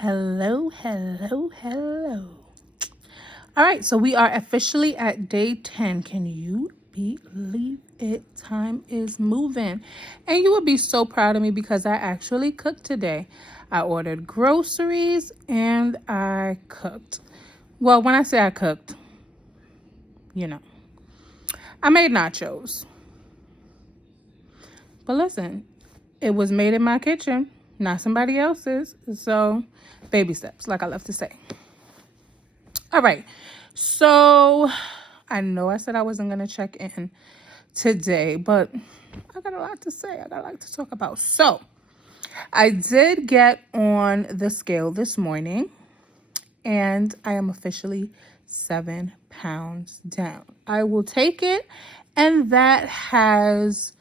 Hello, hello, hello. All right, so we are officially at day 10. Can you believe it? Time is moving. And you would be so proud of me because I actually cooked today. I ordered groceries and I cooked. Well, when I say I cooked, I made nachos. But listen, it was made in my kitchen, not somebody else's. So, baby steps, like I love to say. All right, so I know I said I wasn't going to check in today, but I got a lot to say. I got a lot to talk about. So I did get on the scale this morning, and I am officially 7 pounds down. I will take it, and that has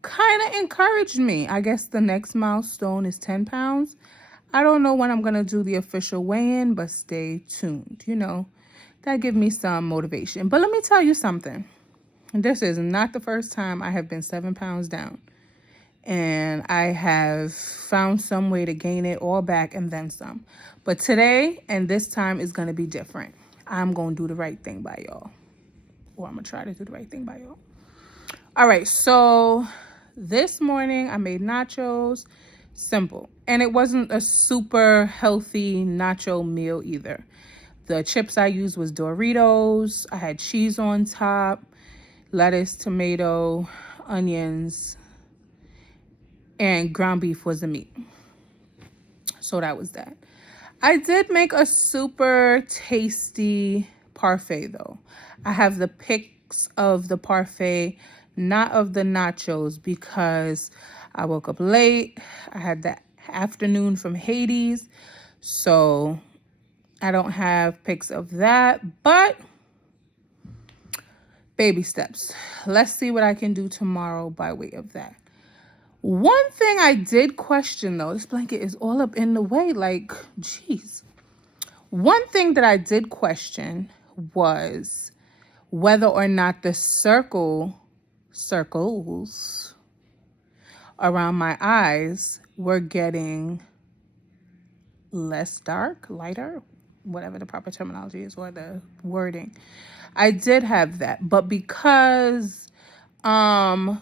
kind of encouraged me. I guess the next milestone is 10 pounds. I don't know when I'm going to do the official weigh-in, but stay tuned. That give me some motivation. But let me tell you something. This is not the first time I have been 7 pounds down. And I have found some way to gain it all back and then some. But today and this time is going to be different. I'm going to do the right thing by y'all. Or I'm going to try to do the right thing by y'all. All right, so this morning I made nachos. Simple. And it wasn't a super healthy nacho meal either. The chips I used was Doritos. I had cheese on top, lettuce, tomato, onions, and ground beef was the meat. So that was that. I did make a super tasty parfait though. I have the pics of the parfait, not of the nachos, because I woke up late. I had that afternoon from Hades, so I don't have pics of that, but baby steps. Let's see what I can do tomorrow by way of that. One thing I did question though, this blanket is all up in the way, like, geez. One thing that I did question was whether or not the circles around my eyes were getting less dark, lighter, whatever the proper terminology is or the wording. I did have that, but because that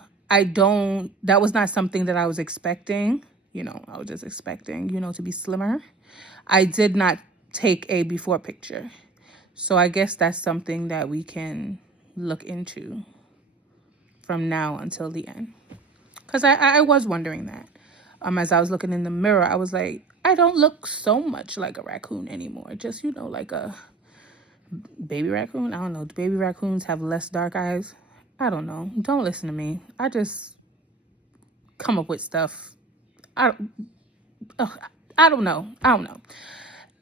was not something that I was expecting, I was just expecting, to be slimmer. I did not take a before picture. So I guess that's something that we can look into from now until the end. Because I was wondering that. As I was looking in the mirror, I was like, I don't look so much like a raccoon anymore. Just, like a baby raccoon. I don't know. Do baby raccoons have less dark eyes? I don't know. Don't listen to me. I just come up with stuff. I don't know.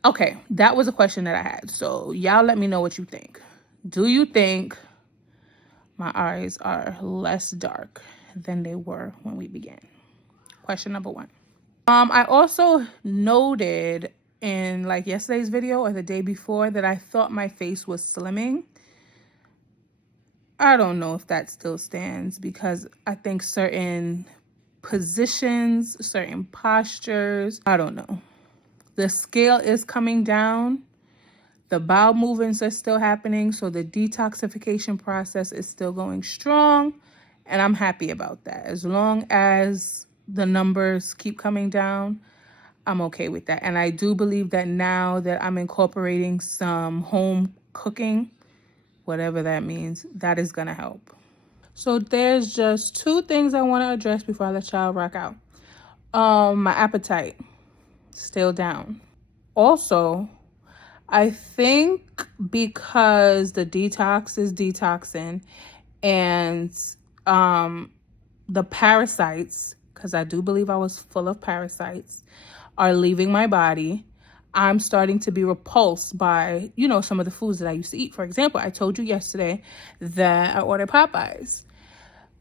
Okay, that was a question that I had. So y'all let me know what you think. Do you think my eyes are less dark than they were when we began? Question number 1. I also noted in like yesterday's video or the day before that I thought my face was slimming. I don't know if that still stands because I think certain positions, certain postures, I don't know. The scale is coming down. The bowel movements are still happening. So the detoxification process is still going strong. And I'm happy about that. As long as the numbers keep coming down, I'm okay with that. And I do believe that now that I'm incorporating some home cooking, whatever that means, that is going to help. So there's just 2 things I want to address before I let y'all rock out. My appetite, still down. Also, I think because the detox is detoxing and the parasites, because I do believe I was full of parasites, are leaving my body, I'm starting to be repulsed by, some of the foods that I used to eat. For example, I told you yesterday that I ordered Popeyes.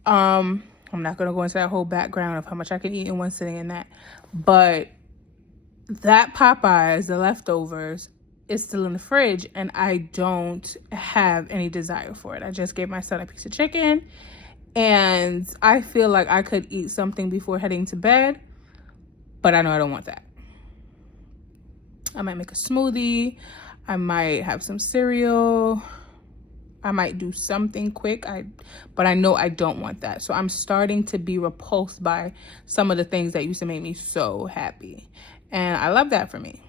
I'm not going to go into that whole background of how much I can eat in one sitting and that. But that Popeyes, the leftovers, is still in the fridge and I don't have any desire for it. I just gave my son a piece of chicken and I feel like I could eat something before heading to bed, but I know I don't want that. I might make a smoothie. I might have some cereal. I might do something quick. But I know I don't want that. So I'm starting to be repulsed by some of the things that used to make me so happy. And I love that for me.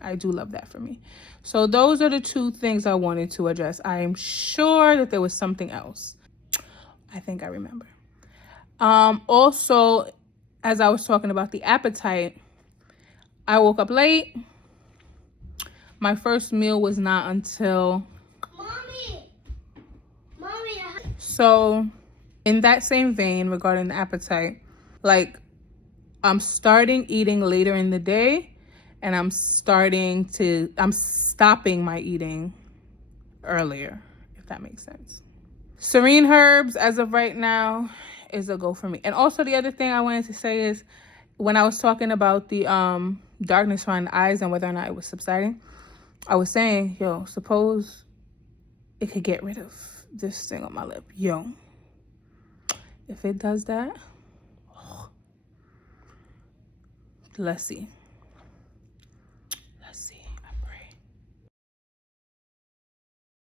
I do love that for me. So those are the two things I wanted to address. I am sure that there was something else. I think I remember. Also, as I was talking about the appetite, I woke up late. My first meal was not until... So in that same vein regarding the appetite, like I'm starting eating later in the day and I'm stopping my eating earlier, if that makes sense. Serene Herbs, as of right now, is a go for me. And also the other thing I wanted to say is when I was talking about the darkness around the eyes and whether or not it was subsiding, I was saying, yo, suppose it could get rid of this thing on my lip. Yo, if it does that, let's see.